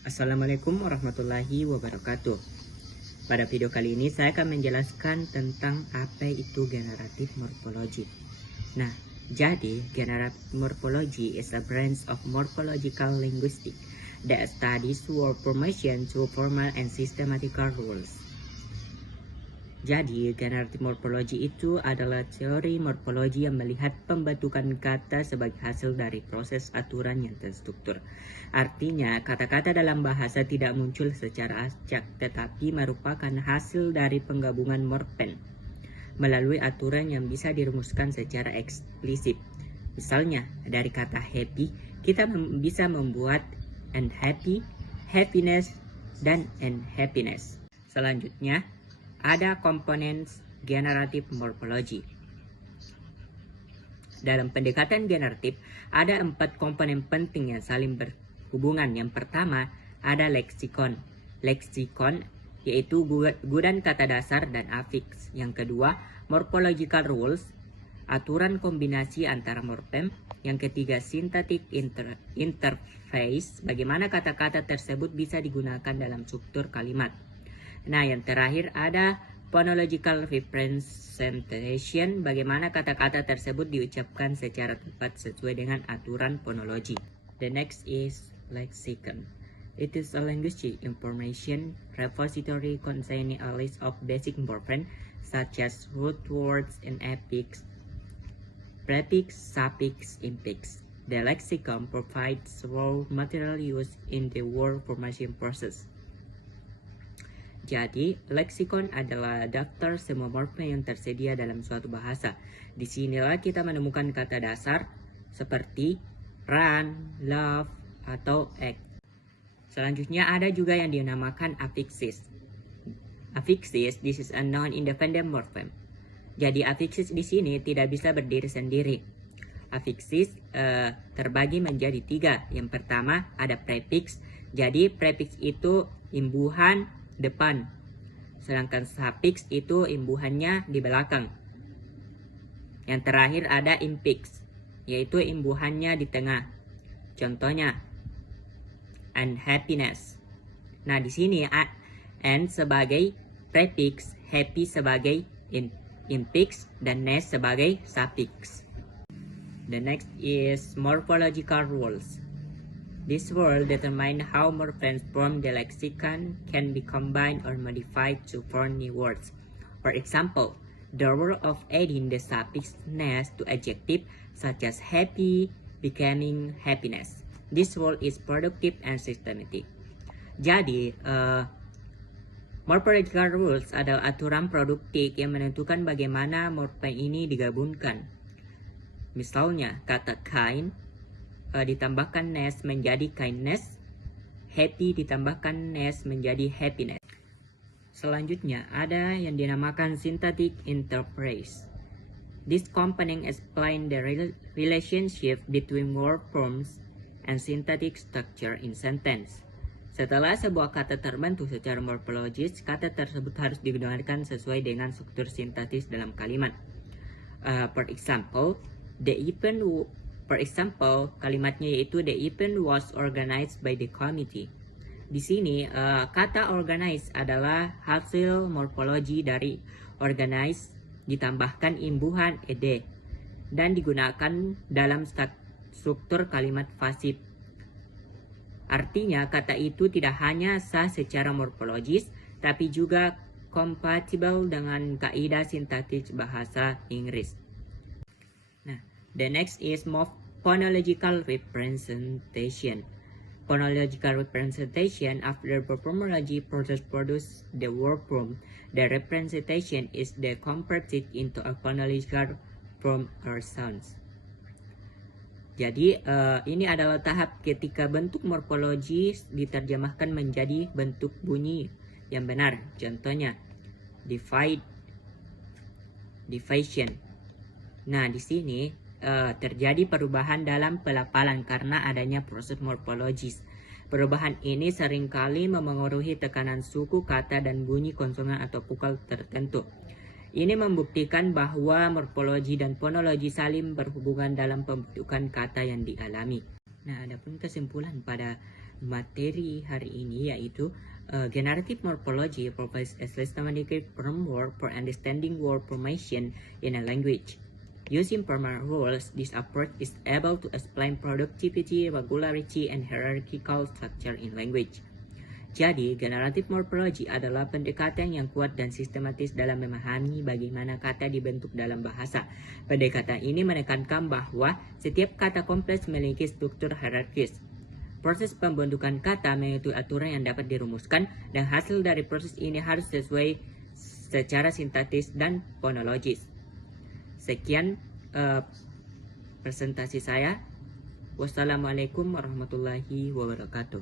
Assalamualaikum warahmatullahi wabarakatuh. Pada video kali ini saya akan menjelaskan tentang apa itu generative morphology. Nah, jadi generative morphology is a branch of morphological linguistics that studies word formation through formal and systematical rules. Jadi, generative morphology itu adalah teori morfologi yang melihat pembentukan kata sebagai hasil dari proses aturan yang terstruktur. Artinya, kata-kata dalam bahasa tidak muncul secara acak, tetapi merupakan hasil dari penggabungan morfem melalui aturan yang bisa dirumuskan secara eksplisit. Misalnya, dari kata happy, kita bisa membuat unhappy, happiness, dan unhappiness. Selanjutnya, ada komponen generative morphology. Dalam pendekatan generatif, ada 4 komponen penting yang saling berhubungan. Yang pertama, ada leksikon. Leksikon yaitu gudang kata dasar dan afiks. Yang kedua, morphological rules, aturan kombinasi antara morfem. Yang ketiga, syntactic interface, bagaimana kata-kata tersebut bisa digunakan dalam struktur kalimat. Nah, yang terakhir ada phonological representation, bagaimana kata-kata tersebut diucapkan secara tepat sesuai dengan aturan fonologi. The next is lexicon. It is a linguistic information repository containing a list of basic morphemes such as root words and affix, prefix, suffix, infix. The lexicon provides raw material used in the word formation process. Jadi, leksikon adalah daftar semua morfem yang tersedia dalam suatu bahasa. Disinilah kita menemukan kata dasar seperti run, love, atau act. Selanjutnya ada juga yang dinamakan affixes. Affixes, this is a non-independent morphem. Jadi affixes di sini tidak bisa berdiri sendiri. Affixes terbagi menjadi 3. Yang pertama ada prefix. Jadi prefix itu imbuhan depan, sedangkan suffix itu imbuhannya di belakang. Yang terakhir ada infix, yaitu imbuhannya di tengah. Contohnya unhappiness. Nah, di sini n sebagai prefix, happy sebagai infix, dan ness sebagai suffix. The next is morphological rules. This rule determines how morphemes from the lexicon can be combined or modified to form new words. For example, the rule of adding the suffix ness to adjective such as happy becoming happiness. This rule is productive and systematic. Jadi, morphological rules adalah aturan produktif yang menentukan bagaimana morfem ini digabungkan. Misalnya, kata kind ditambahkan ness menjadi kindness, happy ditambahkan ness menjadi happiness. Selanjutnya ada yang dinamakan syntactic interface. This component explains the relationship between word forms and syntactic structure in sentence. Setelah sebuah kata terbentuk secara morfologis, kata tersebut harus digunakan sesuai dengan struktur sintaktis dalam kalimat. For example, kalimatnya yaitu the event was organized by the committee. Di sini kata organize adalah hasil morfologi dari organize ditambahkan imbuhan ed dan digunakan dalam struktur kalimat pasif. Artinya kata itu tidak hanya sah secara morfologis tapi juga kompatibel dengan kaidah sintaktis bahasa Inggris. Nah, the next is phonological representation. Phonological representation after the morphology process produce the word form. The representation is then converted into a phonological form or sounds. Jadi ini adalah tahap ketika bentuk morfologis diterjemahkan menjadi bentuk bunyi yang benar. Contohnya division. Nah, di sini terjadi perubahan dalam pelafalan karena adanya proses morfologis. Perubahan ini seringkali memengaruhi tekanan suku kata dan bunyi konsonan atau vokal tertentu. Ini membuktikan bahwa morfologi dan fonologi saling berhubungan dalam pembentukan kata yang dialami. Nah, adapun kesimpulan pada materi hari ini, yaitu generative morphology provides a systematic framework for understanding word formation in a language. Using formal rules, this approach is able to explain productivity, regularity, and hierarchical structure in language. Jadi, generative morphology adalah pendekatan yang kuat dan sistematis dalam memahami bagaimana kata dibentuk dalam bahasa. Pendekatan ini menekankan bahwa setiap kata kompleks memiliki struktur hierarkis. Proses pembentukan kata mengikuti aturan yang dapat dirumuskan, dan hasil dari proses ini harus sesuai secara sintaktis dan fonologis. Sekian presentasi saya. Wassalamualaikum warahmatullahi wabarakatuh.